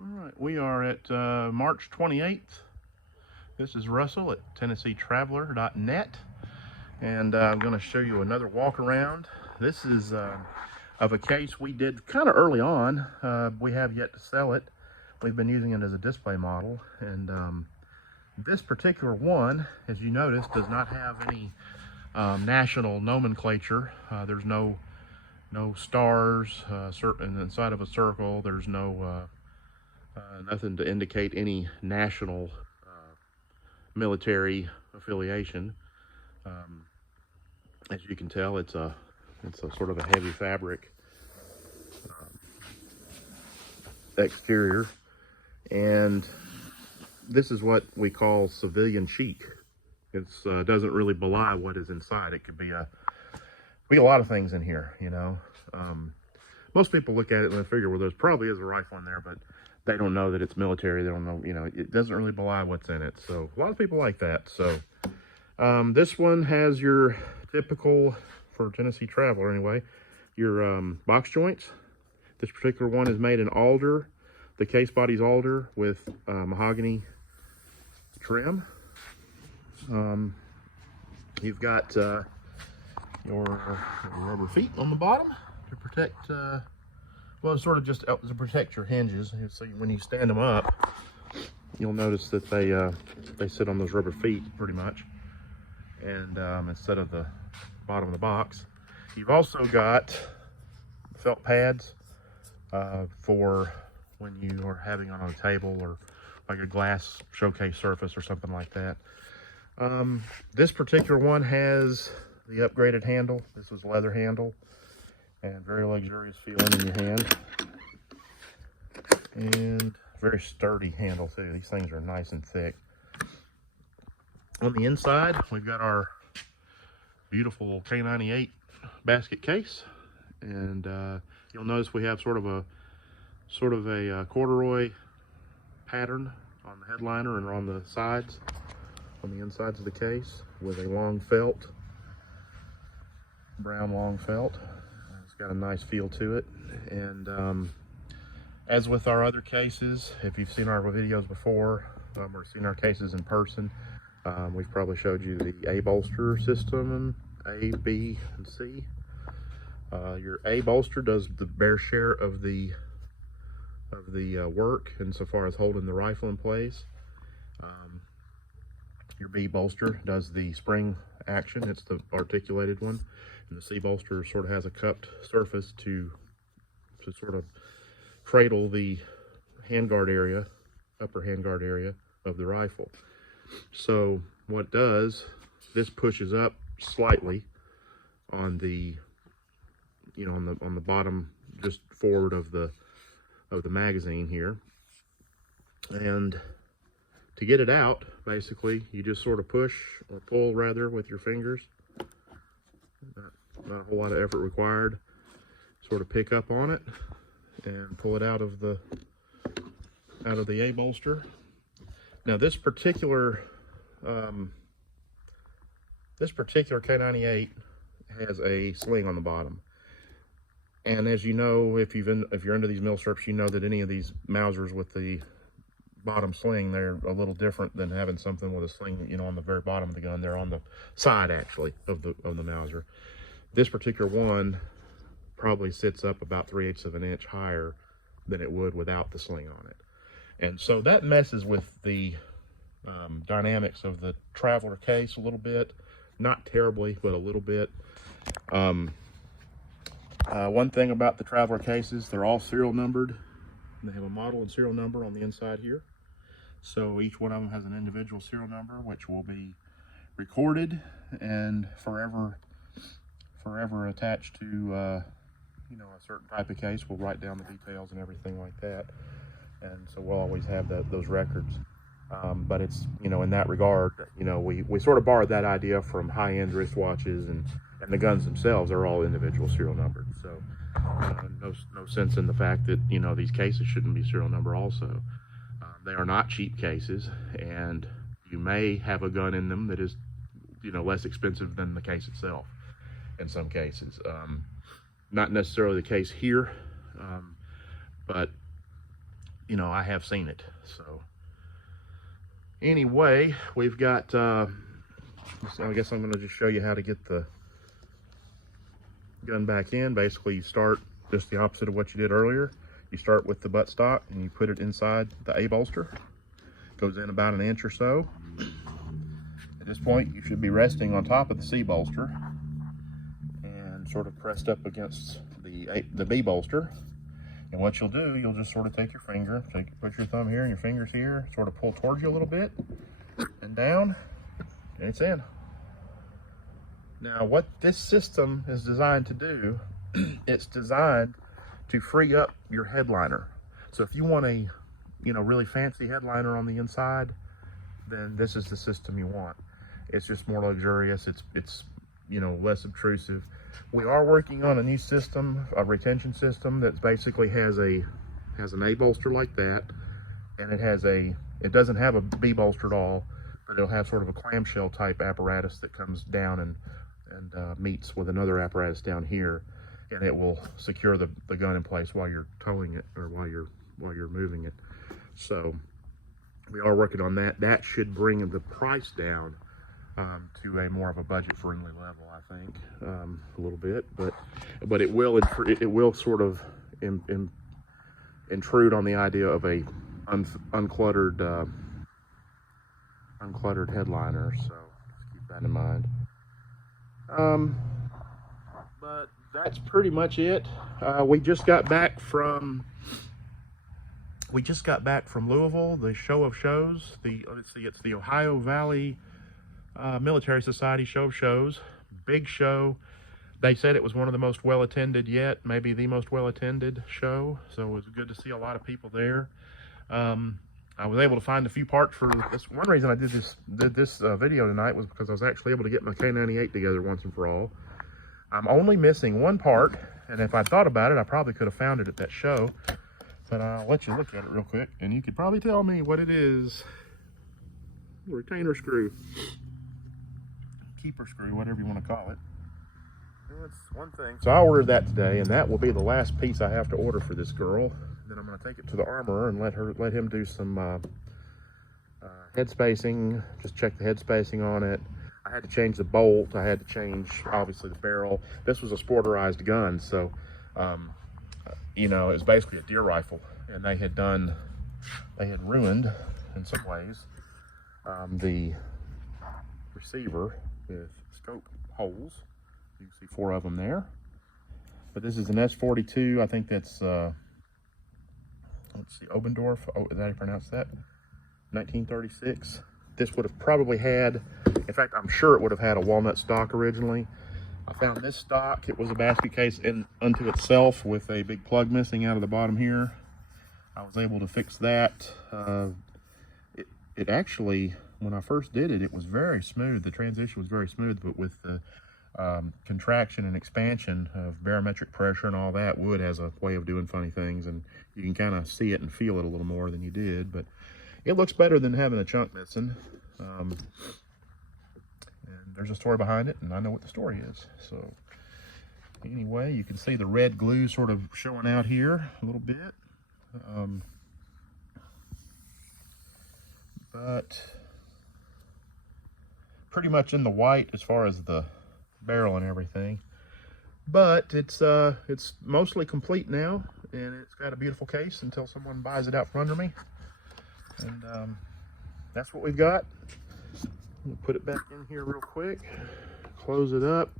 All right, we are at March 28th. This is Russell at TennesseeTraveler.net, and I'm going to show you another walk around. This is of a case we did kind of early on. We have yet to sell it. We've been using it as a display model, and this particular one, as you notice, does not have any national nomenclature. There's no stars inside of a circle. There's no nothing to indicate any national military affiliation. As you can tell, it's a sort of a heavy fabric exterior, and this is what we call civilian chic. It doesn't really belie what is inside. It could be a lot of things in here, you know. Most people look at it and they figure, well, there's probably is a rifle in there, but they don't know that it's military. They don't know, you know, it doesn't really belie what's in it. So a lot of people like that. So this one has your typical, for Tennessee Traveler anyway, your box joints. This particular one is made in alder. The case body's alder with mahogany trim. You've got your rubber feet on the bottom to protect, well, sort of just to protect your hinges. So when you stand them up, you'll notice that they sit on those rubber feet pretty much, and instead of the bottom of the box. You've also got felt pads for when you are having it on a table or like a glass showcase surface or something like that. This particular one has the upgraded handle. This is leather handle and very luxurious feeling in your hand, and very sturdy handle too. These things are nice and thick. On the inside, we've got our beautiful K98 basket case, and you'll notice we have sort of a corduroy pattern on the headliner and on the sides, on the insides of the case, with a long felt, brown long felt. It's got a nice feel to it. And as with our other cases, if you've seen our videos before or seen our cases in person, we've probably showed you the A bolster system, A, B, and C. Your A bolster does the bare share of the work insofar as holding the rifle in place. Your B bolster does the spring action. It's the articulated one, and the C bolster sort of has a cupped surface to sort of cradle the handguard area, upper handguard area of the rifle. So what it does, this pushes up slightly on the, you know, on the bottom, just forward of the magazine here, and to get it out, basically, you just sort of push, or pull rather, with your fingers. Not a whole lot of effort required. Sort of pick up on it and pull it out of the A bolster. Now this particular K98 has a sling on the bottom. And as you know, if you're into these milsurps, you know that any of these Mausers with the bottom sling, they're a little different than having something with a sling, you know, on the very bottom of the gun. They're on the side, actually, of the Mauser. This particular one probably sits up about 3/8 of an inch higher than it would without the sling on it. And so that messes with the dynamics of the Traveler case a little bit. Not terribly, but a little bit. One thing about the Traveler cases, they're all serial numbered. They have a model and serial number on the inside here. So each one of them has an individual serial number, which will be recorded and forever attached to you know, a certain type of case. We'll write down the details and everything like that, and so we'll always have those records. But it's, you know, in that regard, you know, we sort of borrowed that idea from high-end wristwatches, and the guns themselves are all individual serial numbered. So no sense in the fact that, you know, these cases shouldn't be serial number also. They are not cheap cases, and you may have a gun in them that is, you know, less expensive than the case itself in some cases. Not necessarily the case here, but you know, I have seen it. So anyway, we've got, so I guess I'm going to just show you how to get the gun back in. Basically, you start just the opposite of what you did earlier. You start with the buttstock and you put it inside the A bolster. Goes in about an inch or so. At this point, you should be resting on top of the C bolster and sort of pressed up against the B bolster. And what you'll do, you'll just sort of take your finger, put your thumb here and your fingers here, sort of pull towards you a little bit and down, and it's in. Now, what this system is designed to do, it's designed to free up your headliner. So if you want a, you know, really fancy headliner on the inside, then this is the system you want. It's just more luxurious. It's you know, less obtrusive. We are working on a new system, a retention system that basically has an A bolster like that, and it doesn't have a B bolster at all, but it'll have sort of a clamshell type apparatus that comes down and meets with another apparatus down here, and it will secure the gun in place while you're towing it or while you're moving it. So we are working on that. That should bring the price down to a more of a budget-friendly level, I think, a little bit, but it will sort of intrude on the idea of a uncluttered headliner. So just keep that in mind. But that's pretty much it. We just got back from Louisville, the show of shows. It's the Ohio Valley Military Society show of shows. Big show. They said it was one of the most well attended yet, maybe the most well attended show. So it was good to see a lot of people there. I was able to find a few parts for this. One reason I did this video tonight was because I was actually able to get my K98 together once and for all. I'm only missing one part, and if I thought about it, I probably could have found it at that show. But I'll let you look at it real quick, and you could probably tell me what it is. Retainer screw. Keeper screw, whatever you want to call it. That's one thing. So I ordered that today, and that will be the last piece I have to order for this girl. Then I'm going to take it to the armorer and let him do some head spacing, just check the head spacing on it. I had to change the bolt. I had to change, obviously, the barrel. This was a sporterized gun, so you know, it was basically a deer rifle, and they had ruined in some ways the receiver with scope holes. You can see 4 of them there. But this is an S42. I think that's let's see, Obendorf. Oh, is that how you pronounce that? 1936. This would have probably had, in fact, I'm sure it would have had a walnut stock originally. I found this stock. It was a basket case unto itself with a big plug missing out of the bottom here. I was able to fix that. It actually, when I first did it, it was very smooth. The transition was very smooth, but with the contraction and expansion of barometric pressure and all that, wood has a way of doing funny things, and you can kind of see it and feel it a little more than you did. But it looks better than having a chunk missing. And there's a story behind it, and I know what the story is. So anyway, you can see the red glue sort of showing out here a little bit. But pretty much in the white as far as the barrel and everything. But it's mostly complete now, and it's got a beautiful case until someone buys it out from under me. And that's what we've got. We'll put it back in here real quick, close it up.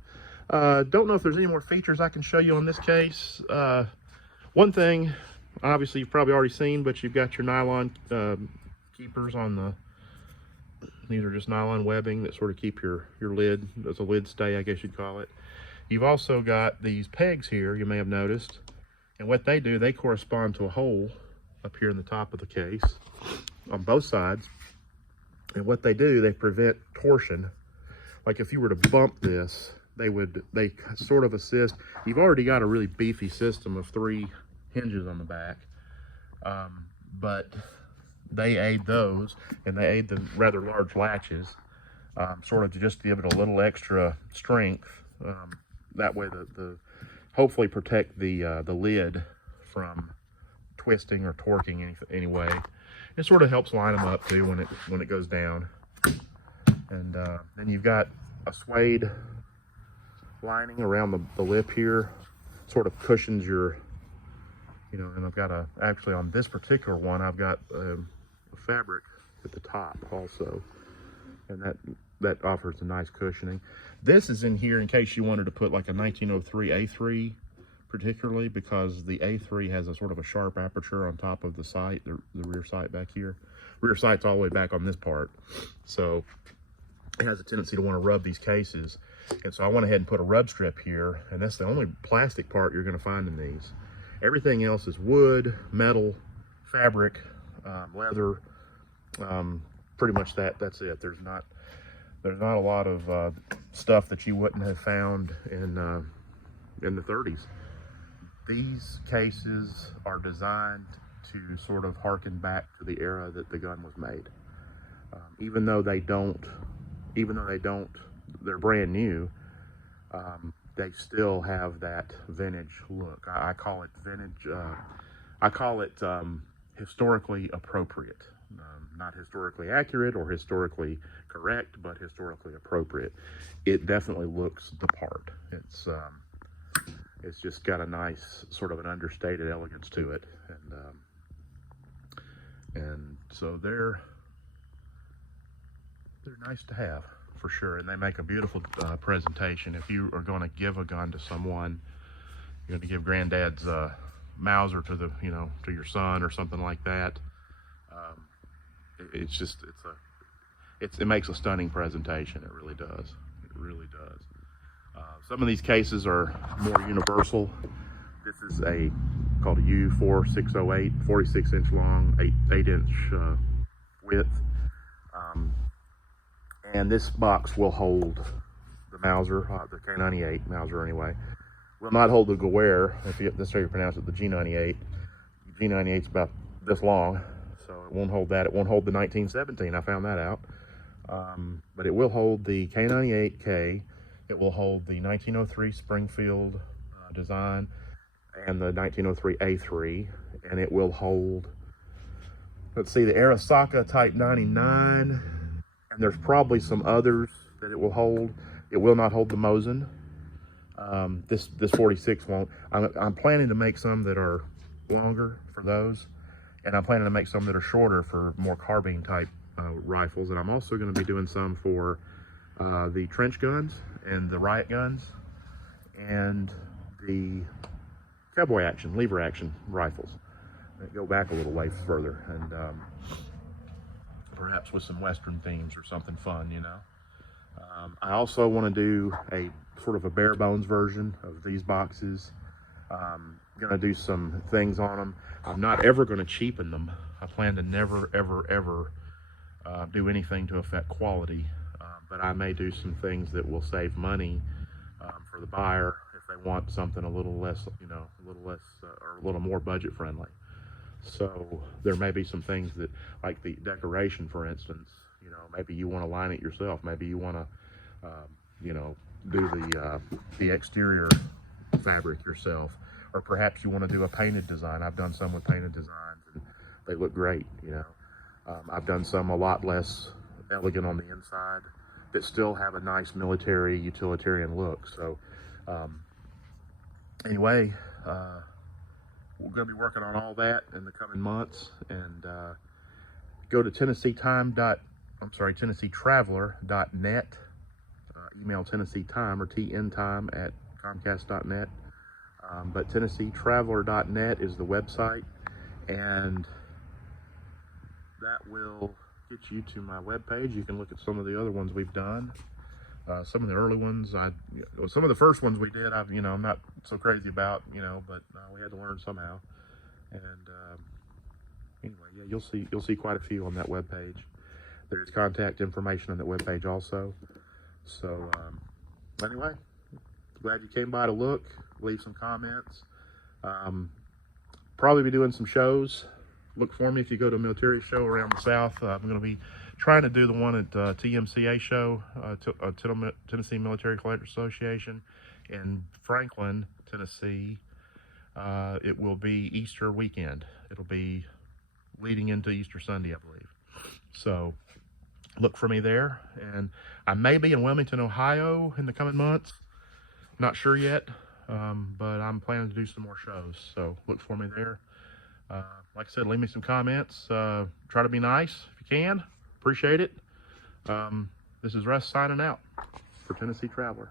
Don't know if there's any more features I can show you on this case. One thing, obviously you've probably already seen, but you've got your nylon keepers on the, these are just nylon webbing that sort of keep your lid, as a lid stay, I guess you'd call it. You've also got these pegs here, you may have noticed, and what they do, they correspond to a hole up here in the top of the case on both sides. And what they do, they prevent torsion. Like if you were to bump this, they sort of assist. You've already got a really beefy system of 3 hinges on the back, but they aid those, and they aid the rather large latches, sort of to just give it a little extra strength. That way, the hopefully protect the lid from twisting or torquing anyway. It sort of helps line them up too when it goes down. And then you've got a suede lining around the lip here, sort of cushions your, you know, and I've got actually on this particular one, I've got a fabric at the top also, and that offers a nice cushioning. This is in here in case you wanted to put like a 1903 A3, particularly because the A3 has a sort of a sharp aperture on top of the sight, the rear sight back here. Rear sight's all the way back on this part, so it has a tendency to want to rub these cases. And so I went ahead and put a rub strip here, and that's the only plastic part you're going to find in these. Everything else is wood, metal, fabric, leather, pretty much that's it. There's not a lot of stuff that you wouldn't have found in the 30s. These cases are designed to sort of harken back to the era that the gun was made. Even though they're brand new, they still have that vintage look. I call it vintage. I call it historically appropriate. Not historically accurate or historically correct, but historically appropriate. It definitely looks the part. It's just got a nice sort of an understated elegance to it, and so they're nice to have for sure, and they make a beautiful presentation. If you are going to give a gun to someone, you're going to give Granddad's Mauser to to your son or something like that. It makes a stunning presentation. It really does. It really does. Some of these cases are more universal. This is called a U4608, 46-inch long, 8-inch width. And this box will hold the Mauser, the K98 Mauser anyway. Will not hold the Guerre, that's how you pronounce it, the G98. G98's about this long, so it won't hold that. It won't hold the 1917, I found that out. But it will hold the K98K. It will hold the 1903 Springfield design and the 1903 A3. And it will hold, let's see, the Arasaka Type 99. And there's probably some others that it will hold. It will not hold the Mosin. This 46 won't. I'm planning to make some that are longer for those, and I'm planning to make some that are shorter for more carbine type rifles. And I'm also going to be doing some for the trench guns and the riot guns and the cowboy action, lever action rifles that go back a little way further, and perhaps with some Western themes or something fun, you know. I also want to do a sort of a bare bones version of these boxes. Gonna do some things on them. I'm not ever going to cheapen them. I plan to never, ever, ever do anything to affect quality. But I may do some things that will save money for the buyer if they want something a little less, or a little more budget friendly. So there may be some things that, like the decoration, for instance, maybe you want to line it yourself. Maybe you want to, do the exterior fabric yourself, or perhaps you want to do a painted design. I've done some with painted designs, and they look great. I've done some a lot less elegant on the inside that still have a nice military utilitarian look. So anyway, we're going to be working on all that in the coming months, and go to TennesseeTraveler.net, email Tennessee Time or TNTime at Comcast.net. But TennesseeTraveler.net is the website, and that will get you to my webpage. You can look at some of the other ones we've done. Some of the early ones, some of the first ones we did, I'm not so crazy about, but we had to learn somehow. And anyway, yeah, you'll see quite a few on that webpage. There's contact information on that webpage also. So anyway, glad you came by to look. Leave some comments. Probably be doing some shows. Look for me if you go to a military show around the South. I'm going to be trying to do the one at TMCA show, Tennessee Military Collectors Association, in Franklin, Tennessee, It will be Easter weekend. It'll be leading into Easter Sunday, I believe. So look for me there. And I may be in Wilmington, Ohio in the coming months. Not sure yet, but I'm planning to do some more shows. So look for me there. Like I said, leave me some comments. Try to be nice if you can. Appreciate it. This is Russ signing out for Tennessee Traveler.